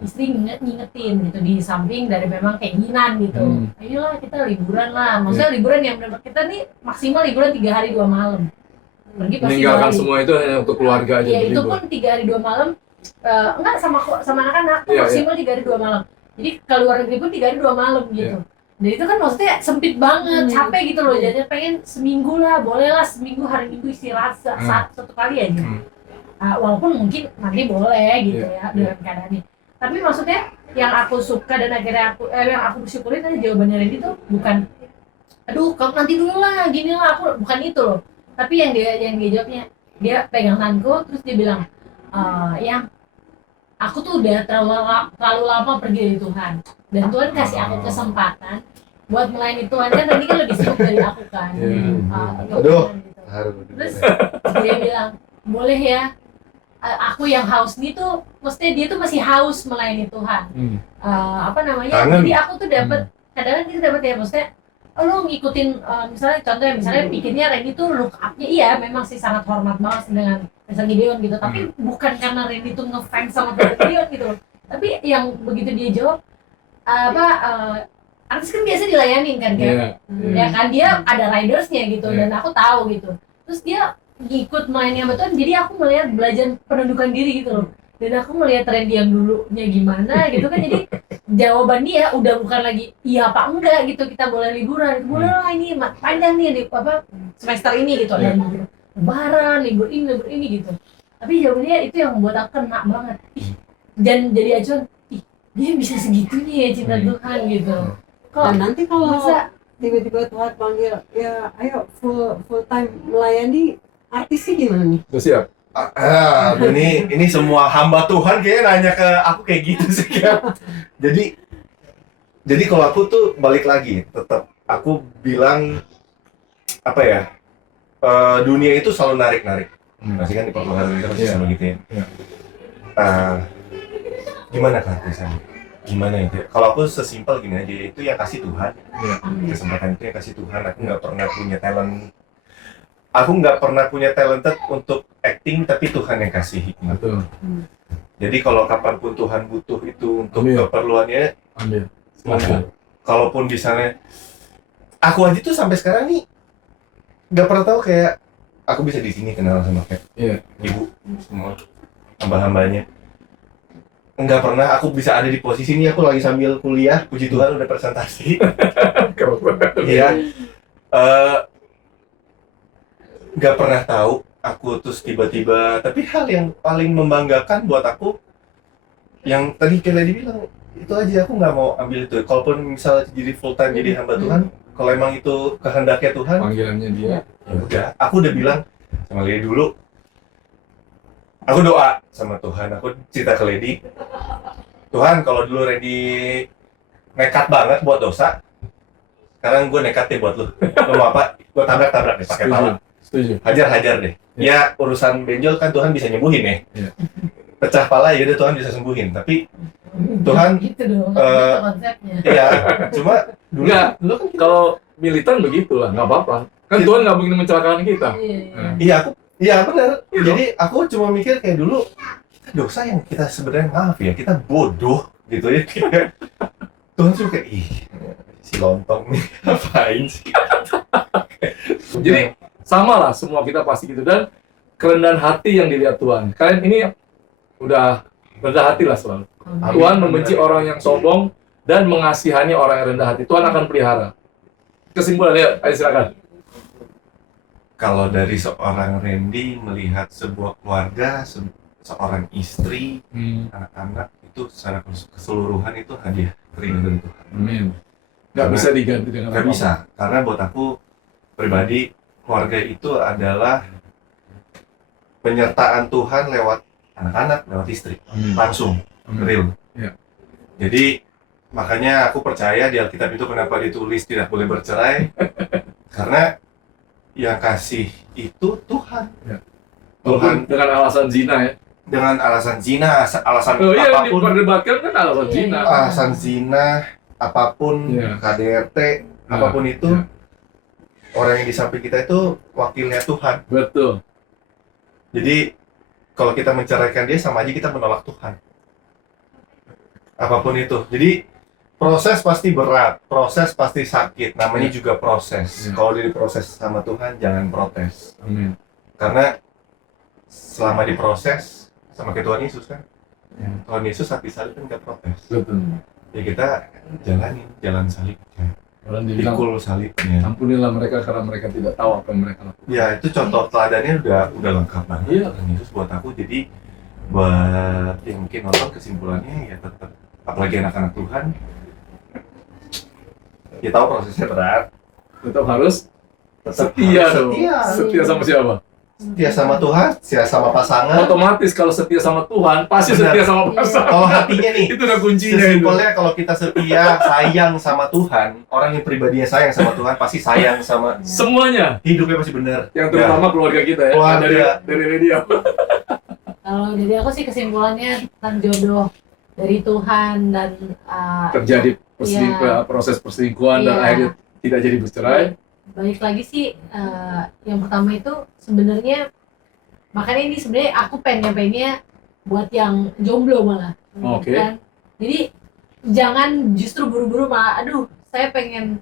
istri ngingetin gitu, di samping dari memang keinginan gitu, ayolah kita liburan lah, maksudnya liburan yang benar kita nih maksimal liburan 3 hari 2 malam, pergi pasti 2 Meninggalkan hari. semua itu hanya untuk keluarga aja. Ya itu berlibur. pun 3 hari 2 malam, enggak sama anak-anak tuh Iya, maksimal 3 hari 2 malam. Jadi ke luar negeri pun 3 hari 2 malam gitu. Dan itu kan maksudnya sempit banget, capek gitu loh. Jadi pengen seminggu lah, boleh lah seminggu, hari Minggu istirahat satu kali aja. Walaupun mungkin nanti boleh gitu ya dengan keadaannya. Tapi maksudnya yang aku suka dan akhirnya yang aku bersyukurin tadi jawabannya Randy tuh bukan, aduh kamu nanti dulu lah, gini lah, aku bukan itu loh. Tapi yang dia jawabnya, dia pegang tanganku terus dia bilang, yang aku tuh udah terlalu lama pergi dari Tuhan, dan Tuhan kasih aku kesempatan buat melayani Tuhan. Kan tadi kan lebih sibuk dari aku kan. Aduh. Tuhan gitu. harus. Terus dia bilang, boleh ya, aku yang haus nih tuh, maksudnya dia tuh masih haus melayani Tuhan. Kangen. Jadi aku tuh dapat, kadang-kadang kita dapat ya, maksudnya lo ngikutin misalnya contohnya pikirnya Randy tuh look up-nya iya memang sih sangat hormat banget dengan Peter Gideon gitu, tapi bukan karena Randy tuh ngefans sama Peter Gideon gitu loh. Tapi yang begitu dia jawab artis kan biasa dilayanin kan kayak ya kan dia ada ridersnya gitu dan aku tahu gitu. Terus dia ngikut mainnya betul, jadi aku melihat belajar penundukan diri gitu loh. Dan aku melihat Randy yang dulunya gimana gitu kan, jadi jawaban dia udah bukan lagi iya apa enggak gitu, kita boleh liburan, boleh lah ini panjang nih di semester ini gitu, ada lebaran, libur ini gitu. Tapi jawabannya itu yang membuat aku kena banget. Dan jadi acuan, dia bisa segitunya ya cinta Tuhan gitu. Kok Dan nanti kalau masa tiba-tiba Tuhan panggil, ya ayo full time melayani artisnya gimana nih? Udah siap? Ini semua hamba Tuhan kayaknya nanya ke aku kayak gitu sih Cap. Jadi kalau aku tuh balik lagi, tetap aku bilang apa ya? Dunia itu selalu narik-narik. Pasti kan di perpuluhan kita pasti selalu gitu ya. Gimana keartisannya? Gimana itu? Kalau aku sesimpel gini aja, itu yang kasih Tuhan. Kesempatan itu yang kasih Tuhan. Aku nggak pernah punya talented untuk acting, tapi Tuhan yang kasih hikmat. Betul. Jadi kalau kapanpun Tuhan butuh itu untuk Ambil. keperluannya, Ambil. kalaupun misalnya aku aja tuh sampai sekarang nih nggak pernah tahu kayak aku bisa di sini kenal sama kayak ibu semua hamba-hambanya. Nggak pernah aku bisa ada di posisi ini, aku lagi sambil kuliah, puji Tuhan udah presentasi. Iya. Nggak pernah tahu aku terus tiba-tiba, tapi hal yang paling membanggakan buat aku yang tadi kayak dibilang itu aja, aku nggak mau ambil itu. Kalaupun misalnya jadi full time jadi hamba Tuhan, kalau emang itu kehendaknya Tuhan, Panggilannya dia. ya udah. Aku udah bilang sama Lady dulu, aku doa sama Tuhan, aku cerita ke Lady, Tuhan kalau dulu Randy nekat banget buat dosa, sekarang gue nekat deh buat lu. Lu mau apa? Gue tabrak deh pakai pala. Setuju. Hajar deh. Ya urusan benjol kan Tuhan bisa nyembuhin ya. Iya. Pecah pala ya udah Tuhan bisa sembuhin. Tapi Tuhan gitu dong, eh, gitu konsepnya. ya cuma dulu Enggak. dulu kan Kalau militan begitulah, nggak apa-apa. Kan Tuhan nggak mungkin mencelakakan kita. iya benar. Jadi aku cuma mikir kayak dulu kita dosa yang kita sebenarnya maaf ya, kita bodoh gitu ya. Tuhan tuh kayak si lontong nih ngapain sih? Jadi sama lah, semua kita pasti gitu. Dan kerendahan hati yang dilihat Tuhan. Kalian ini udah rendah hati lah selalu. Tuhan membenci orang yang sombong dan mengasihani orang yang rendah hati. Tuhan akan pelihara. Kesimpulan ya, ayo silakan. Kalau dari seorang Randy melihat sebuah keluarga, seorang istri, anak-anak itu secara keseluruhan itu hadiah keringat dari Tuhan. Amin. Nggak bisa diganti dengan Nggak apa-apa. bisa, karena buat aku pribadi keluarga itu adalah penyertaan Tuhan lewat anak-anak, lewat istri, langsung, real. Iya. Jadi makanya aku percaya di Alkitab itu kenapa ditulis tidak boleh bercerai, karena yang kasih itu Tuhan. Iya. Tuhan Dengan alasan zina ya. dengan alasan zina, alasan Oh iya, yang apapun, diperdebatkan kan alasan zina. alasan zina, apapun, Iya. KDRT, Nah, apapun itu, iya. orang yang di samping kita itu wakilnya Tuhan. Betul. Jadi kalau kita menceraikan dia sama aja kita menolak Tuhan. Apapun itu. Jadi proses pasti berat, proses pasti sakit. Namanya juga proses. Iya. Kalau dia diproses sama Tuhan jangan protes. Amin. Karena selama diproses sama kayak Tuhan Yesus kan. Iya. Tuhan Yesus saat disalib kan nggak protes. Betul. Ya kita jalanin jalan salib. Orang dibilang, Pikul salibnya. ampunilah mereka karena mereka tidak tahu apa yang mereka lakukan. Ya itu contoh teladannya udah lengkap banget. Iya. Tuhan Yesus buat aku. Jadi buat yang mungkin nonton kesimpulannya ya tetap, apalagi anak-anak Tuhan, ya tahu prosesnya berat. Tetap harus Tetap setia harus dong. setia. Setia sama siapa? Setia sama Tuhan, setia sama pasangan. Otomatis kalau setia sama Tuhan, pasti Benar. setia sama pasangan. Kalau hatinya nih, Itu udah kuncinya itu. sesimpelnya kalau kita setia, sayang sama Tuhan, orang yang pribadinya sayang sama Tuhan pasti sayang sama Semuanya. hidupnya pasti benar. Yang terutama keluarga kita ya. Keluarga. Dari media. Kalau dari aku sih kesimpulannya tentang jodoh dari Tuhan dan Terjadi proses perselingkuhan dan Iya. akhirnya tidak jadi bercerai? Balik lagi sih, yang pertama itu sebenarnya, makanya ini sebenarnya aku pengennya buat yang jomblo malah. Oke. Kan? Jadi jangan justru buru-buru malah, aduh saya pengen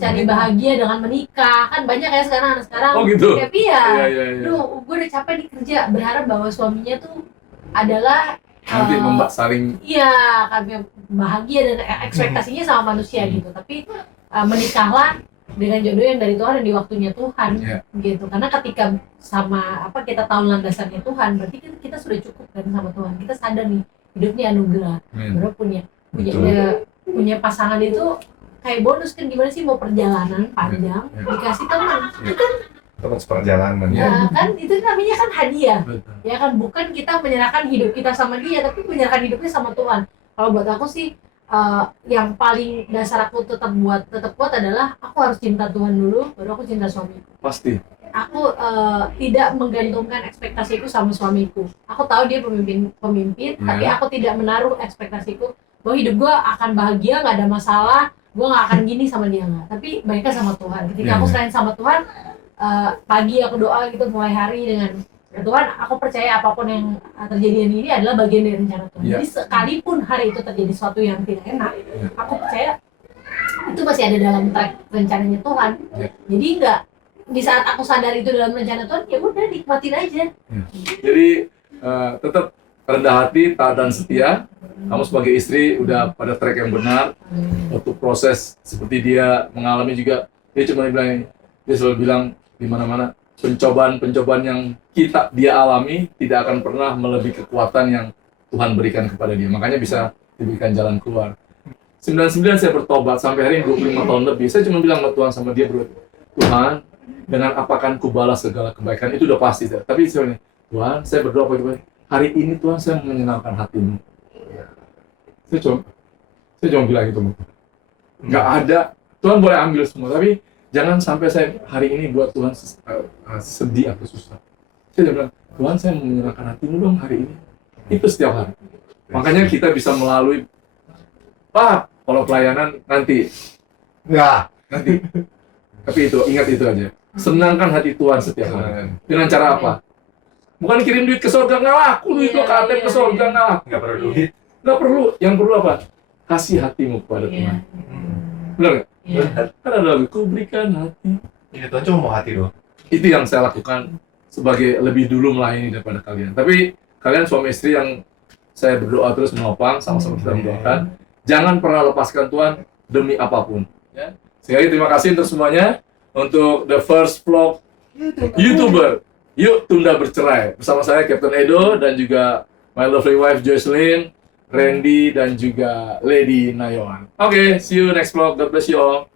cari bahagia dengan menikah. Kan banyak ya sekarang anak sekarang. Oh gitu? Kayak iya. Iya. Aduh, gue udah capek di kerja, berharap bahwa suaminya tuh adalah Nanti saling iya, kami bahagia dan ekspektasinya sama manusia gitu. Tapi menikahlah dengan jodoh yang dari Tuhan dan di waktunya Tuhan, Iya. gitu. Karena ketika sama kita tahu landasannya Tuhan, berarti kan kita sudah cukup kan sama Tuhan. Kita sadar nih hidupnya anugerah. Baru punya pasangan itu kayak bonus kan, gimana sih mau perjalanan panjang Iya. dikasih teman. Iya. Teman seperjalanan Iya. ya. Nah, kan itu namanya kan hadiah. Betul. Ya kan, bukan kita menyerahkan hidup kita sama dia, tapi menyerahkan hidupnya sama Tuhan. Kalau buat aku sih yang paling dasar aku tetap kuat adalah aku harus cinta Tuhan dulu, baru aku cinta suamiku. Pasti. Aku tidak menggantungkan ekspektasiku sama suamiku. Aku tahu dia pemimpin, Ya. tapi aku tidak menaruh ekspektasiku bahwa hidup gue akan bahagia, nggak ada masalah, gue nggak akan gini sama dia, nggak. Tapi mereka sama Tuhan. Ketika Ya. aku serahin sama Tuhan, pagi aku doa gitu mulai hari dengan, ya Tuhan, aku percaya apapun yang terjadi ini adalah bagian dari rencana Tuhan. Ya. Jadi sekalipun hari itu terjadi sesuatu yang tidak enak, Ya. aku percaya itu masih ada dalam track rencananya Tuhan. Ya. Jadi nggak, di saat aku sadar itu dalam rencana Tuhan, ya udah nikmatin aja. Jadi tetap rendah hati, taat dan setia. Kamu sebagai istri udah pada track yang benar. Waktu proses seperti dia mengalami juga, dia selalu bilang di mana-mana pencobaan yang dia alami tidak akan pernah melebihi kekuatan yang Tuhan berikan kepada dia. Makanya bisa diberikan jalan keluar. 99 saya bertobat sampai hari ini 25 tahun lebih. Saya cuma bilang sama Tuhan, sama dia, bro, Tuhan, dengan apa kan ku balas segala kebaikan, itu udah pasti. Tapi sebenarnya, Tuhan, saya berdoa bagaimana? Hari ini Tuhan, saya mau menyenangkan hatimu. Saya cuma bilang gitu. Nggak ada, Tuhan boleh ambil semua, tapi jangan sampai saya hari ini buat Tuhan sedih atau susah. Saya bilang, Tuhan, saya mau menyenangkan hatimu dong hari ini. Itu setiap hari. Makanya kita bisa melalui, Pak, kalau pelayanan nanti. Enggak. Nanti. Tapi itu, ingat itu aja. Senangkan hati Tuhan setiap hari. Dengan cara apa? Bukan kirim duit ke surga, nggak laku duit lo ke ATM ke surga, nggak laku. Enggak perlu duit. Nggak perlu. Yang perlu apa? Kasih hatimu kepada Iya. Tuhan. Benar nggak? Iya. Kan ada lagu, ku berikan hati. Ini Tuhan cuma mau hati doang. Itu yang saya lakukan sebagai lebih dulu melayani daripada kalian. Tapi kalian suami istri yang saya berdoa terus menopang, sama-sama kita mendoakan. Jangan pernah lepaskan Tuhan demi apapun. Ya. Sekali lagi terima kasih untuk semuanya. Untuk the first vlog YouTuber Yuk Tunda Bercerai. Bersama saya Captain Edo dan juga my lovely wife Jocelyn, Randy dan juga Lady Nayon. Oke, see you next vlog. God bless you all.